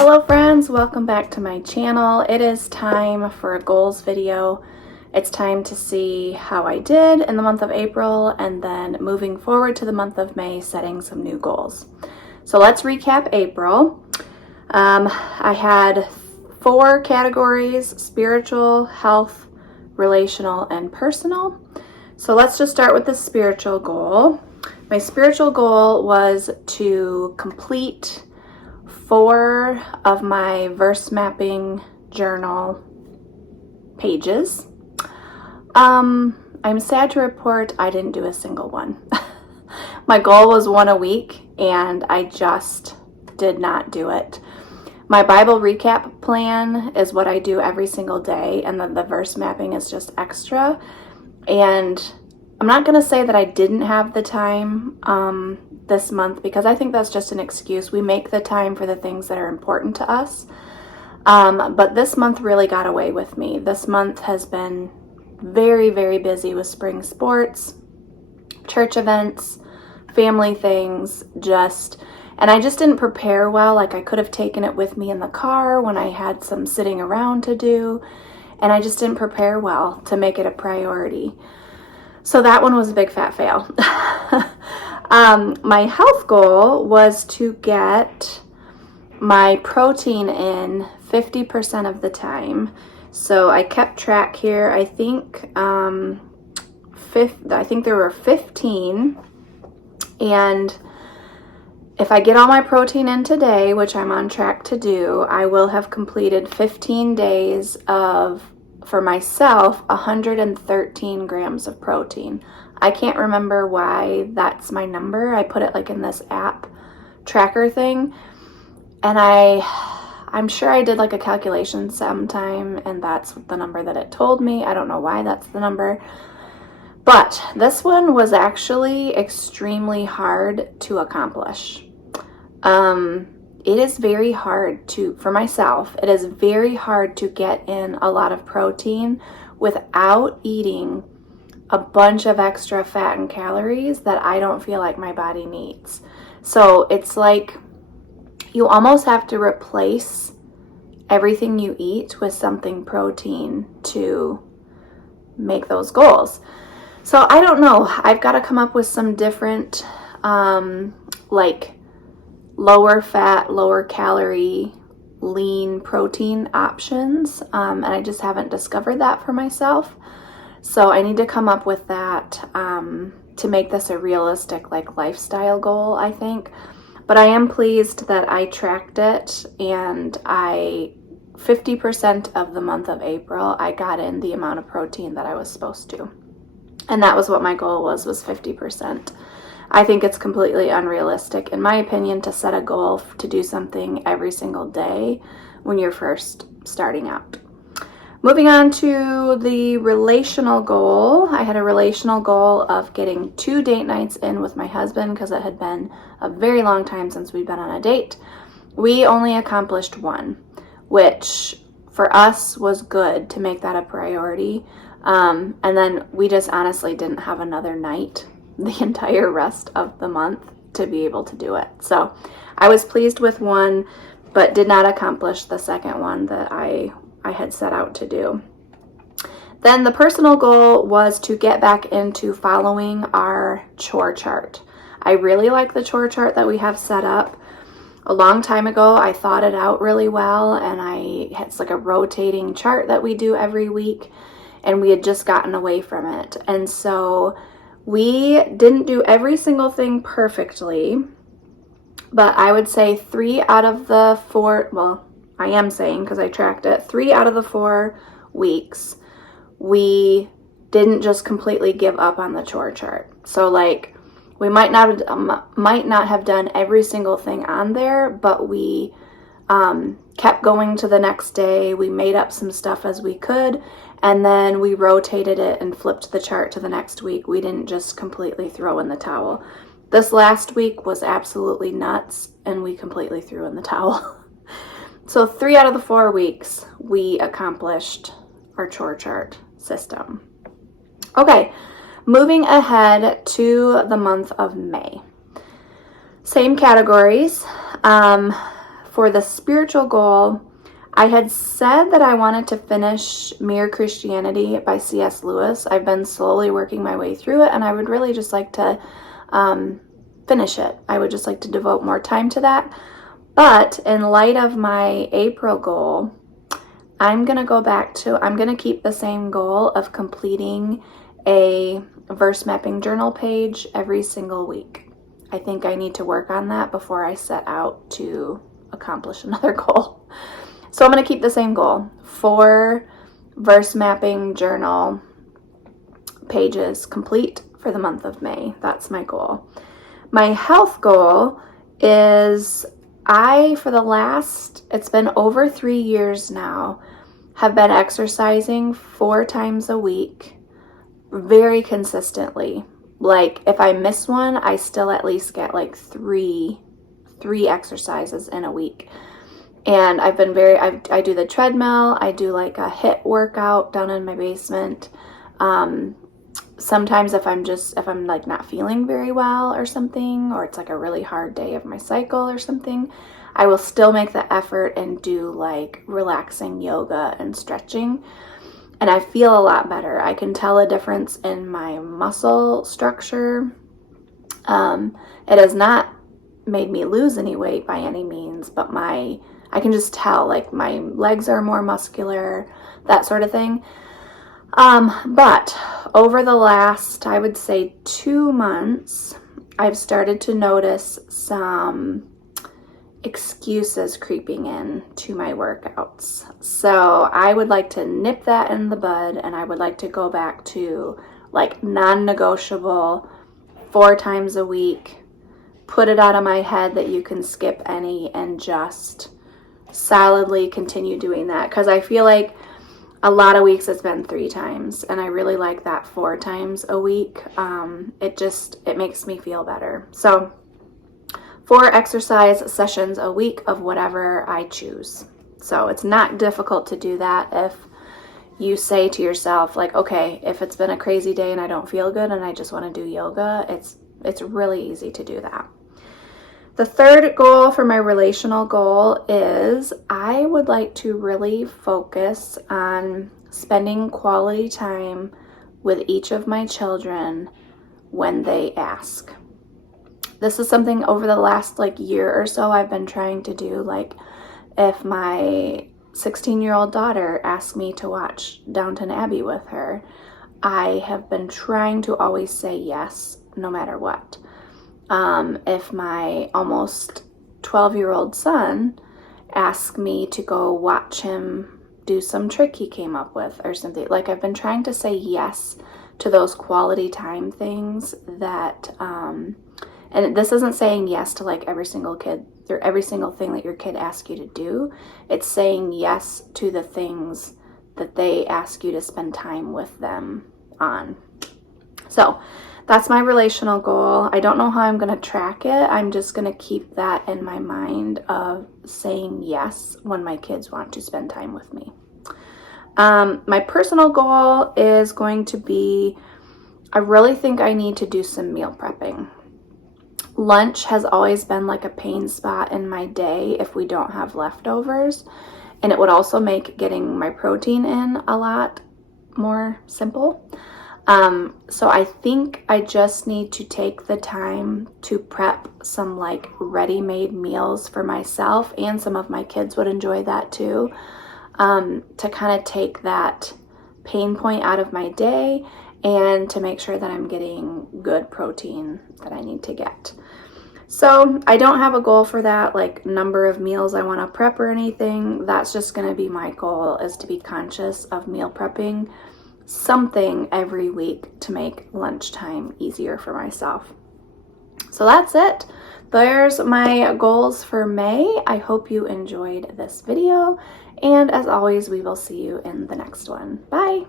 Hello friends, welcome back to my channel. It is time for a goals video. It's time to see how I did in the month of April and then moving forward to the month of May, setting some new goals. So let's recap April. I had 4 categories: spiritual, health, relational, and personal. So let's just start with the spiritual goal. My spiritual goal was to complete 4 of my verse mapping journal pages. I'm sad to report I didn't do a single one. My goal was 1 a week and I just did not do it. My Bible recap plan is what I do every single day, and then the verse mapping is just extra. And I'm not going to say that I didn't have the time this month, because I think that's just an excuse. We make the time for the things that are important to us. But this month really got away with me. This month has been very, very busy with spring sports, church events, family things, and I just didn't prepare well. Like, I could have taken it with me in the car when I had some sitting around to do, and I just didn't prepare well to make it a priority. So that one was a big fat fail. My health goal was to get my protein in 50% of the time. So I kept track here. I think there were 15, and if I get all my protein in today, which I'm on track to do, I will have completed 15 days of, for myself, 113 grams of protein. I can't remember why that's my number. I put it like in this app tracker thing, and I'm sure I did like a calculation sometime, and that's the number that it told me. I don't know why that's the number. But this one was actually extremely hard to accomplish. It is very hard for myself, it is very hard to get in a lot of protein without eating a bunch of extra fat and calories that I don't feel like my body needs. So it's like you almost have to replace everything you eat with something protein to make those goals. So I don't know. I've got to come up with some different, like lower fat, lower calorie, lean protein options. And I just haven't discovered that for myself. So I need to come up with that to make this a realistic like lifestyle goal, I think. But I am pleased that I tracked it, and 50% of the month of April, I got in the amount of protein that I was supposed to. And that was what my goal was 50%. I think it's completely unrealistic, in my opinion, to set a goal to do something every single day when you're first starting out. Moving on to the relational goal. I had a relational goal of getting 2 date nights in with my husband, because it had been a very long time since we've been on a date. We only accomplished 1, which for us was good to make that a priority. And then we just honestly didn't have another night the entire rest of the month to be able to do it. So I was pleased with 1, but did not accomplish the second one that I had set out to do. Then the personal goal was to get back into following our chore chart. I really like the chore chart that we have set up. A long time ago, I thought it out really well, and it's like a rotating chart that we do every week, and we had just gotten away from it. And so we didn't do every single thing perfectly, but I would say 3 out of the 4, well, I am saying, because I tracked it, 3 out of the 4 weeks, we didn't just completely give up on the chore chart. So like, we might not have done every single thing on there, but we kept going to the next day. We made up some stuff as we could, and then we rotated it and flipped the chart to the next week. We didn't just completely throw in the towel. This last week was absolutely nuts, and we completely threw in the towel. So 3 out of the 4 weeks, we accomplished our chore chart system. Okay, moving ahead to the month of May. Same categories. For the spiritual goal, I had said that I wanted to finish Mere Christianity by C.S. Lewis. I've been slowly working my way through it, and I would really just like to finish it. I would just like to devote more time to that. But in light of my April goal, I'm going to keep the same goal of completing a verse mapping journal page every single week. I think I need to work on that before I set out to accomplish another goal. So I'm going to keep the same goal. 4 verse mapping journal pages complete for the month of May. That's my goal. My health goal is it's been over 3 years now, have been exercising 4 times a week very consistently. Like if I miss one, I still at least get like three exercises in a week. And I've been I do the treadmill, I do like a HIIT workout down in my basement. Sometimes if I'm like not feeling very well or something, or it's like a really hard day of my cycle or something, I will still make the effort and do like relaxing yoga and stretching. And I feel a lot better. I can tell a difference in my muscle structure. It has not made me lose any weight by any means, but I can just tell like my legs are more muscular, that sort of thing. But over the last, I would say 2 months, I've started to notice some excuses creeping in to my workouts. So I would like to nip that in the bud, and I would like to go back to like non-negotiable 4 times a week, put it out of my head that you can skip any, and just solidly continue doing that. Because I feel like a lot of weeks it's been 3 times, and I really like that 4 times a week. It makes me feel better. So 4 exercise sessions a week of whatever I choose. So it's not difficult to do that if you say to yourself, like, okay, if it's been a crazy day and I don't feel good and I just want to do yoga, it's really easy to do that. The third goal for my relational goal is I would like to really focus on spending quality time with each of my children when they ask. This is something over the last like year or so I've been trying to do. Like if my 16-year-old daughter asks me to watch Downton Abbey with her, I have been trying to always say yes, no matter what. If my almost 12-year-old son asks me to go watch him do some trick he came up with or something, like I've been trying to say yes to those quality time things that, and this isn't saying yes to like every single kid or every single thing that your kid asks you to do. It's saying yes to the things that they ask you to spend time with them on. So that's my relational goal. I don't know how I'm going to track it. I'm just going to keep that in my mind of saying yes when my kids want to spend time with me. My personal goal is going to be, I really think I need to do some meal prepping. Lunch has always been like a pain spot in my day if we don't have leftovers. And it would also make getting my protein in a lot more simple. So I think I just need to take the time to prep some like ready-made meals for myself, and some of my kids would enjoy that too, to kind of take that pain point out of my day and to make sure that I'm getting good protein that I need to get. So I don't have a goal for that, like number of meals I want to prep or anything. That's just going to be my goal, is to be conscious of meal prepping something every week to make lunchtime easier for myself. So that's it. There's my goals for May. I hope you enjoyed this video, and as always, we will see you in the next one. Bye.